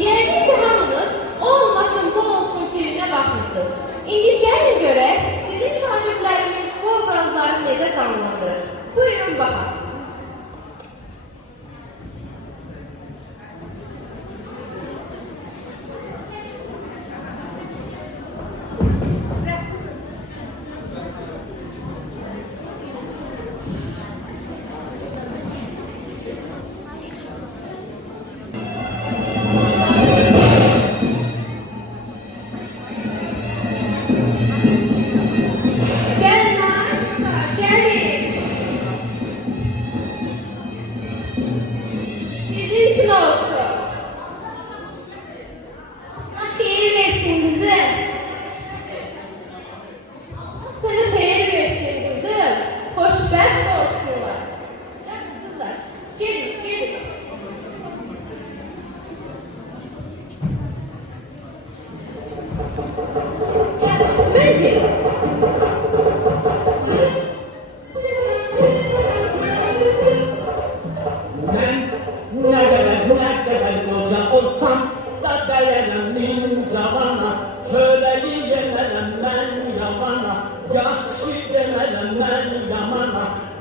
Yiyəsin ki, hamınız olmasın bu olsun filminə baxmışsınız. İndi gəlin görək, bizim şagirdlərimiz bu obrazları necə canlandırır. Buyurun baxın.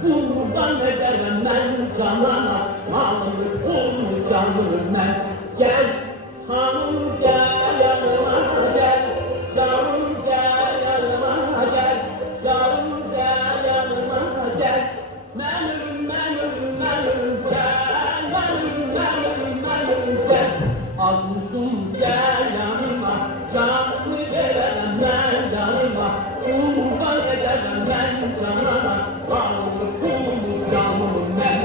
Kurban ederim ben canana, malımı kul canım ben. Gel hanım gel yanıma gel, canım gel yanıma gel, yarım gel yanıma gel. Benim gel, benim gel. Azuzum gel yanıma, canımı verem ben yanıma. Kurban ederim ben canana, malımı kul canım ben.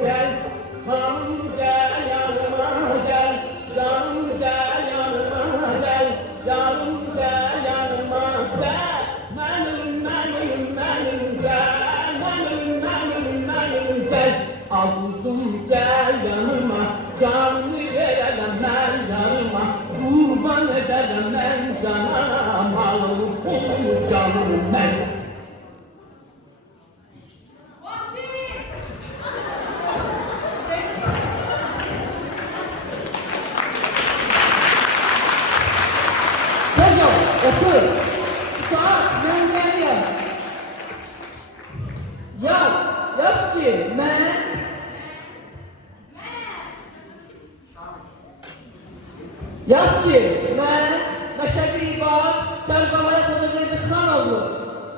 Gel hanım gel yanıma gel, canım gel yanıma gel, yarım gel yanıma gel. Benim gel, benim gel. Azuzum gel yanıma, canımı verem ben yanıma. Kurban ederim ben canana, malım kul canım ben. Otur. Saat gönderliyor. Yaz ki ben. Yaz ki ben Məşədi İbar Kərbalaya Qocaverdi Xanoğlu.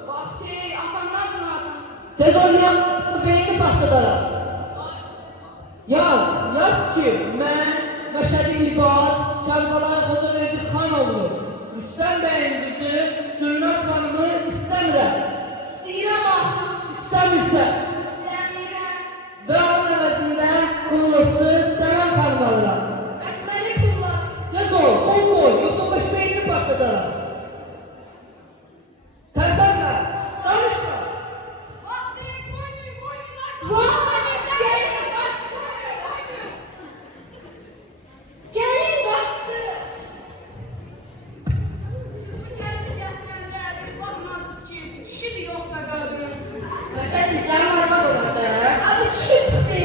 Bax atamdan bunlardan. Tez oynayan beyni patladarım. Yaz ki ben Məşədi İbar Kərbalaya Qocaverdi Xanoğlu. Rüstəm bəyin qızı Gülnaz xanımı istəmirəm. İstəyirəm axı. İstəmirsən. İstəmirəm. Və onun əvəzində qulluqçu Sənan xanım alıram. Bəs məni pulla. Tez ol, qol, yoxsa baş beynini patladarım. Tərpənmə, danışma. Bax boynun Gəlin qaçdı. Siz bu gəlini gətirəndə bir baxmadınız ki, kişidir yoxsa qadın. Məşədi canım arvad olur da. Abi kişi çıxdı.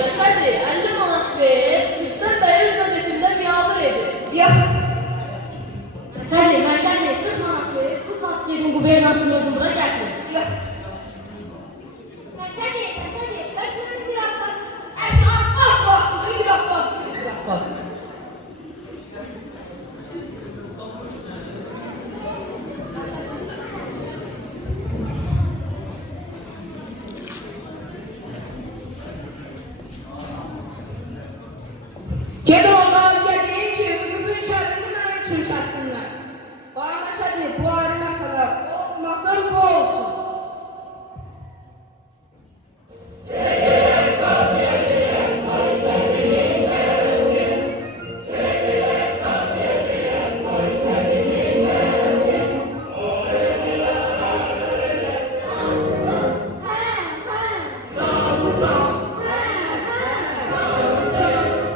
Məşədi, 50 manat ver. Məşədi, 40 manat verib, bu saat gedin qubernatorun özünü bura gətirin. Yox. Məşədi, bəs mən bir Abbas. Əşi Abbas var. Bir Abbas, bir Abbas. Gedin ondan istədiyin ki, qızın kədini mənim üçün kəssinlər. Bana Məşədi, bu ayrı məsələ. Olmasın, bu olsun. Razısam. Razısam.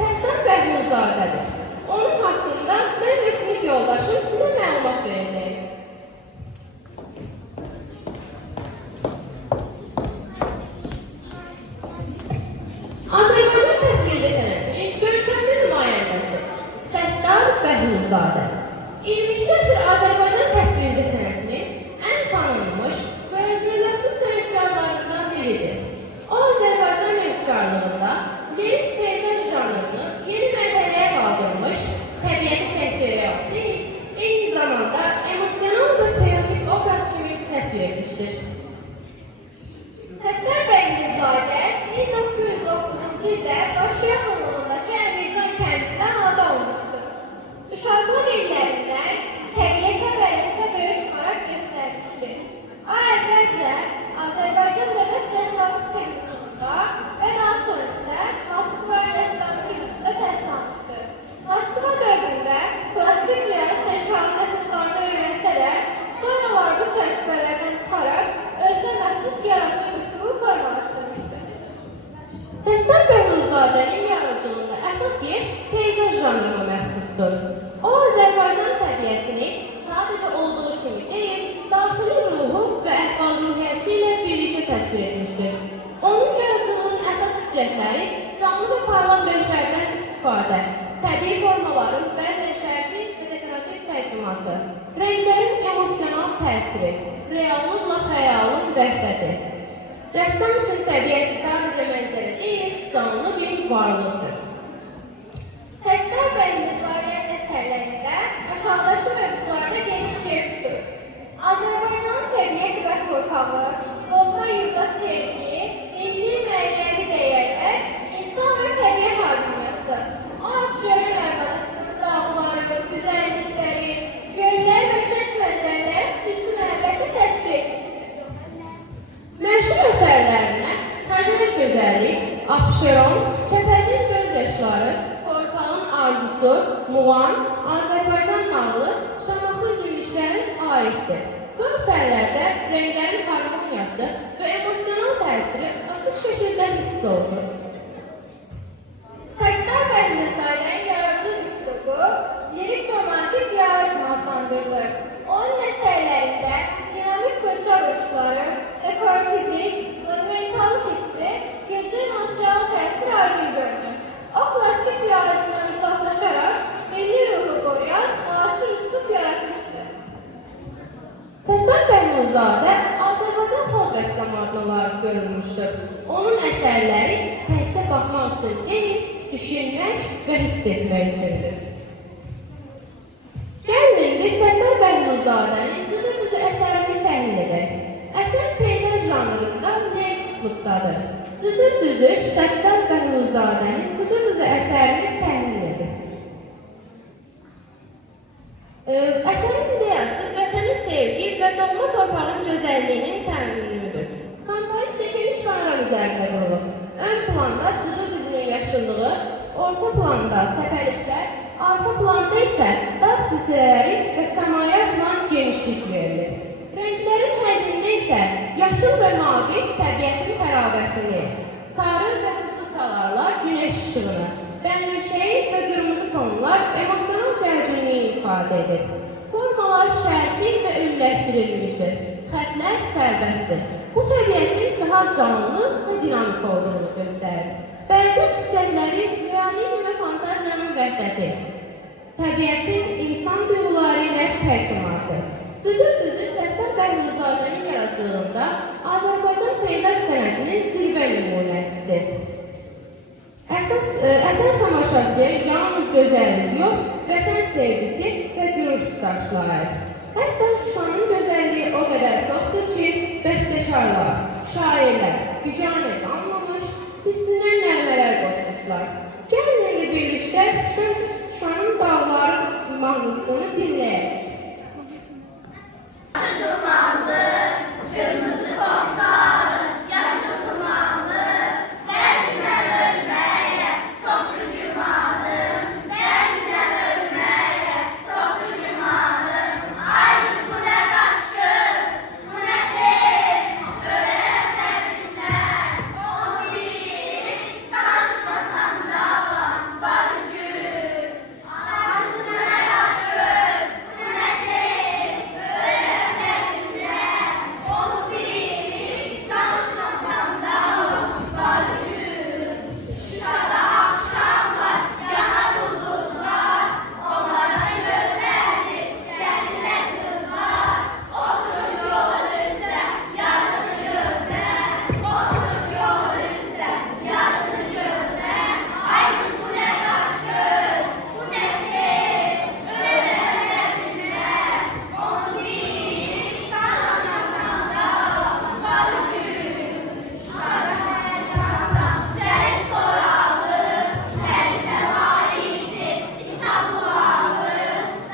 Səttar Bəhluzadədir. Onun haqqında mən və sinif yoldaşım sizə məlumat verəcəyim. Azərbaycan təsvirci sənətinin görkəmli nümayəndəsi Səttar Bəhluzadə 20-ci əsr Azərbaycan təsvirci sənətinin ən tanınmış və özünəməxsus sənətkarlarından biridir. O, Azərbaycan rejissorluğunda lirik peyzaj janrını yeni mərhələyə qaldırmış, təbiəti təkcə yox deyil, eyni zamanda emosional və poetik obraz kimi təsvir etmişdir. Səttar Bəylizadə 1909-cu ildə Bakı yaxınlığındakı Əmircan kəndindən anadan olmuşdur. Uşaqlıq illərindən təbiətə bərəsdə böyük maraq göstərmişdir. O əvvəlcə Azərbaycan Dövlət Rəssamlıq Texnikumunda və daha sonra isə Moskva Rəssamlıq İnstitutunda təhsil almışdır. Moskva dövründə klassik real sənətkarlıq əsaslarını öyrənsə də, sonralar bu çərçivələrdən çıxaraq özünə məxsus yaradıcı üslubu formalaşdırmışdır. Səttar Bəhluzadənin yaradıcılığında əsas yer peyzaj janrına məxsusdur. O, Azərbaycan təbiətini sadəcə olduğu kimi deyil, daxili ruhu və əhval-ruhiyyəti ilə birlikdə təsvir etmişdir. Onun yaradıcılığının əsas xüsusiyyətləri canlı və parlaq rənglərdən istifadə, təbii formaların bəzən şərti və dekorativ təqdimatı, rənglərin emosional təsiri, reallıqla xəyalın vəhdəti. Rəssam üçün təbiət sadəcə mənzərə deyil, canlı bir varlıqdır. Səttar Bəhluzadənin əsərlərində aşağıdakı mövzularda geniş yer tutur. Azərbaycanın təbiət və torpağı, doğma yurda sevgi, milli mənəvi dəyərlər, insan və təbiət harmoniyası. O, Abşeron yarımadasının dağları, düzəlmişləri, göllər və kənd mənzərələri xüsusi məhəbbəti təsvir etmişdir. Məşhur əsərlərinə Xəzər gözəllik, Abşeron, Kəpəzin göz yaşları, Torpağın arzusu, Muğan, Azərbaycan nağılı, Şamaxı üzümlükləri aiddir. Bu əsərlərdə rənglərin harmoniyası və emosional təsiri açıq şəkildə hiss olunur. Səttar Bəhluzadənin yaradıcı üslubu lirik romantik realizm adlandırılır. Onun əsərlərində dinamik qoca vuruşları, dekorativlik, monumentallıq hissi, gözlü emosiyal təsir aydın görünür. O, klassik realizmdən uzaqlaşaraq milli ruhu qoruyan müasir üslub yaratmışdır. Səttar Bəhluzadə Azərbaycan xalq rəssamı adına layiq görülmüşdür. Onun əsərləri təkcə baxmaq üçün deyil, düşünmək və hiss etmək üçündür. Gəlin indi Səttar Bəhluzadənin cıdır-cıdır əsərini təhlil edək. Əsər peyzaj janrında lirik üslubdadır. Cıdır-düzü Səttar Bəhluzadənin cıdır-düzü əsərini təhlil edir. Əsərin ideyası vətəni sevgi və doğma torpağın gözəlliyinin təminlidir. üzərində qurulub. Ön planda Cıdır düzünün yaşıllığı, orta planda təpəliklər, arxa planda isə dağ silsilələri və səmaya açılan genişlik verilir. Rənglərin həllində isə yaşıl və mavi təbiətin təravətini, sarı və hızlı çalarlar günəş işığını, bənövşəyi və qırmızı tonlar emosional gərginliyi ifadə edir. Formalar şərti və ünləşdirilmişdir. Xətlər sərbəstdir. Bu təbiətin daha canlı və dinamik olduğunu göstərir. Bədii xüsusiyyətləri realizm və fantaziyanın vəhdəti. Təbiətin insan duyğuları ilə tərkimatı. Cıdır düzü Səttar Bəhluzadənin yaradıcılığında Azərbaycan peyzaj sənətinin zirvə nümunəsidir. Əsər tamaşaçıya yalnız gözəllik yox, vətən sevgisi və görüş daşlayır. Hətta Şuşanın gözəlliyi o qədər çoxdur ki, bəstəkarlar, şairlər biganət anlamış, üstündən nəğmələr qoşmuşlar. Gəlin indi birlikdə Şuşanın dağları mahnısını dinləyək. Dumanlı, kırmızı portal, yaşlı tumanlı, derdinden ölmeye çok gücümanım, derdinden ölmeye çok gücümanım. Ay kız bu ne kaş göz, bu ne tek, ölen derdinden, onu bil, taşmasan da barıcı. Ay kız bu ne kaş göz, bu ne tek, ölen derdinden, onu bil, taşmasan da barıcı. Şurada akşamlar, yanar ulduzlar, onların gözleri cennet kızlar. Oturup yol üstte, yarını gözle, oturup yol üstte, yarını gözle. Ay kız bu ne kaş göz, bu ne tek, ölen derdinden, onu bil, taşmasan da barıcı. Şurada her canda çeyrek soralım, telife layıktır İstanbul ağım.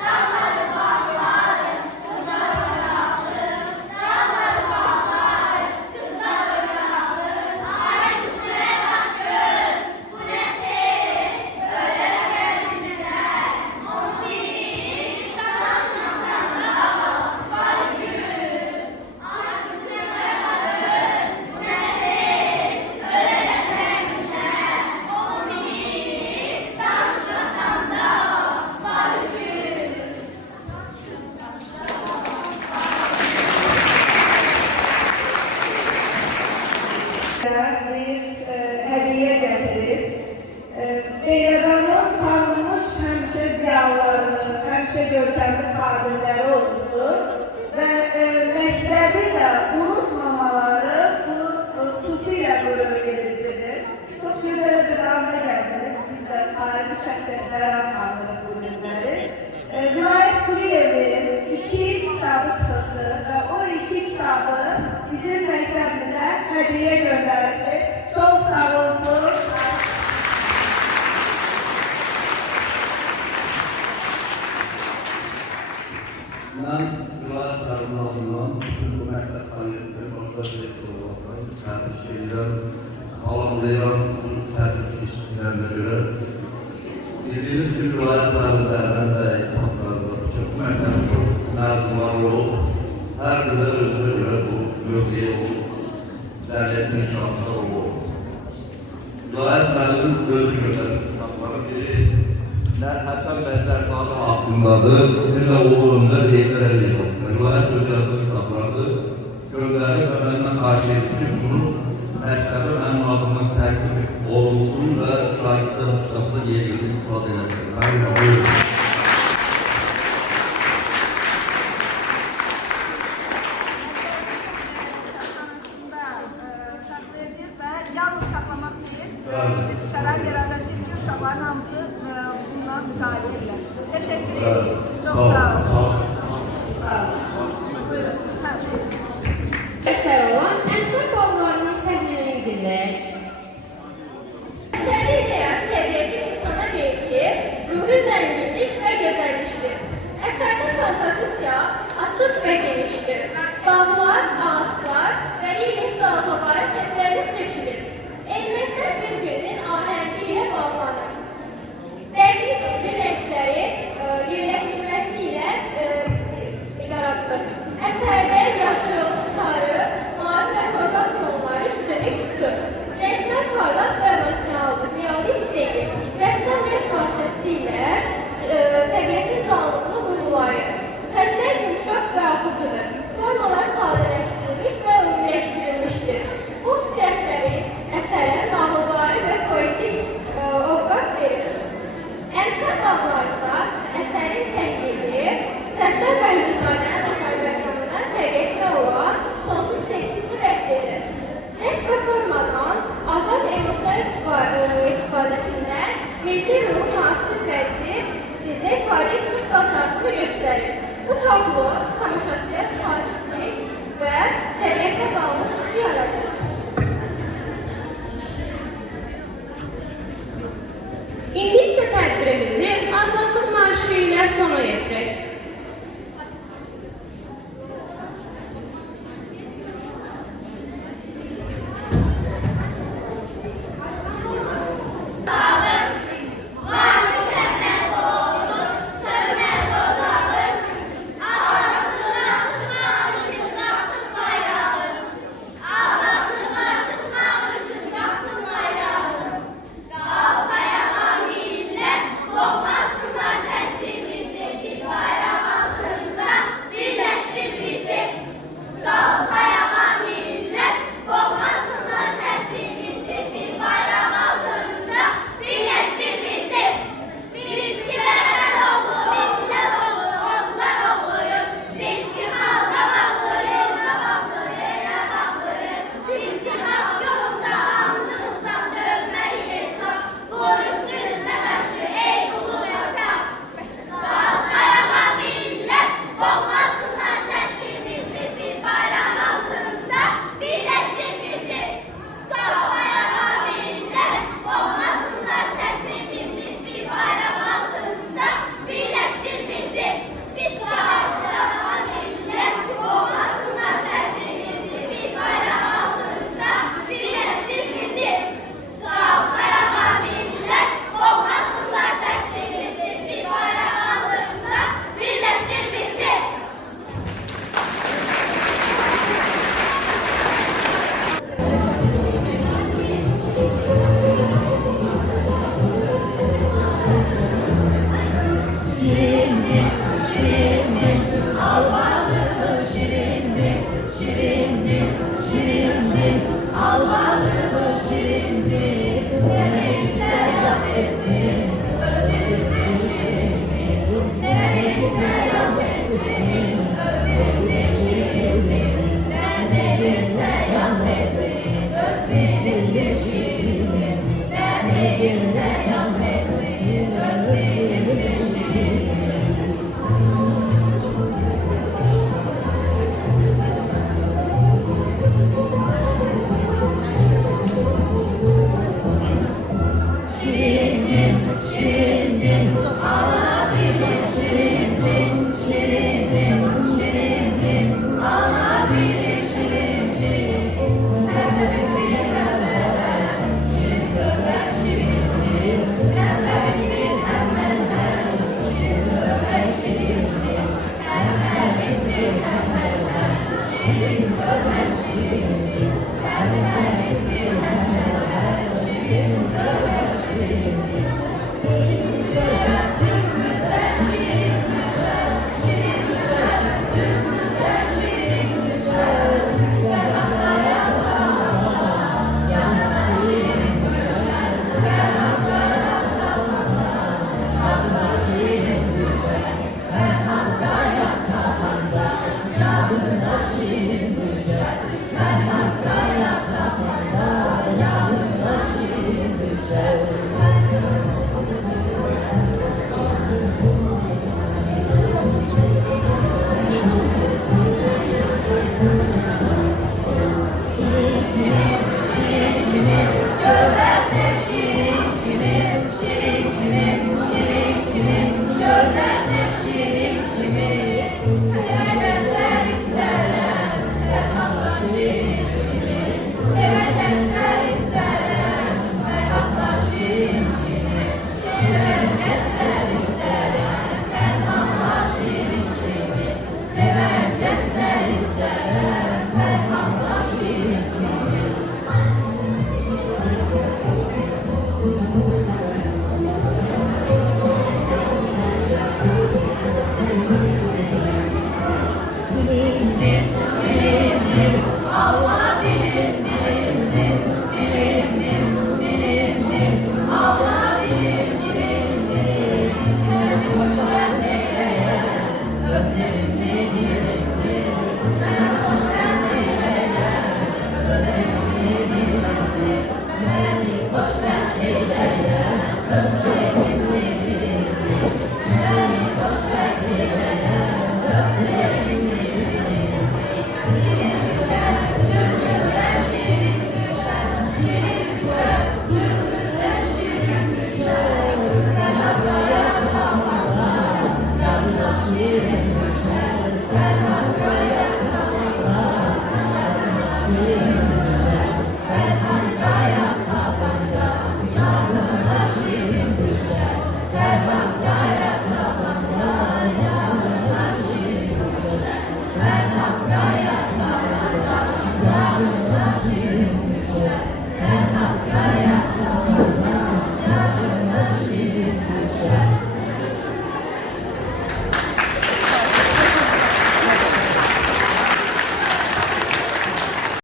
Dağları bağlarım, kızlar oynatım, dağları bağlarım, kızlar oynatım. Ay kız bu ne kaş göz, bu ne tek, ölen derdinden, onu bil, taşmasan da barıcı. Ay kız bu ne kaş göz, bu ne tek, ölen derdinden, onu bil, taşmasan da barıcı. Bir hediye getirib, Beyləqanın tanınmış həmişə ziyalıları, həmişə görkəmli xadimləri oldu və məktəbi də unutmamaları bu xüsusilə qürur vericidir. Çox gözəl bir anda gəldiniz, biz də ayrı şəxsiyyətlərə tanırıq bu günləri. Vilayət Kuliyevin 2 kitabı çıxırdı və o 2 kitabı bizim məktəbimizə hədiyyə göndərdi. Çox sağ olsun. Ben vilayet tarafından bütün bu məktəb tanıyıqları başta direktor olarak təbrik edirəm, salamlayıram bu təbrik keçdiklərinə görə. Bildiğiniz gibi vilayet tarafından da ittifakları var. Çok məktəbin çok mərdumları olub. Hər bir də özünə görə bu bölgəyə olub. Devletin inşaatında olub. Vilayet tarafının bölgü göndərir kitabları biri Həsən bəy Zərqanı haqqındadır. Bir də Uğur Öndər Heydər Əliyev haqqında. Vilayət bölgələrinin kitablarıdır. Göndərir və məndən xahiş etdim ki, bunu məktəbə mənim adımdan təqdim olunsun və şagirdlər bu kitabda yerində istifadə eləsin. Buyurun. Saklayacağız ve yalnız saklamak değil, biz şərait yaradacağız ki uşaqların hamısı bundan mütaliə eləsin. Teşekkür ederim. Çok sağ olun. Sağ olun. Buyurun. Əsər olan Əmsar bağlarının təhlilini dinləyək. Əsərdə ideal təbiətin insana verdiyi ruhi zənginlik və gözəllikdir. Əsərdə kompozisiya açıq və genişdir. Bağlar, ağaçlar və relief dalğavari xəttlərdə çəkilir. ritmik basarlığı göstərir. Bu tablo tamaşaçıya sakitlik və təbiətə bağlı hissi yaradır. İndi isə tədbirimizi Azadlıq marşı ilə sona yetirək. Hasretiyle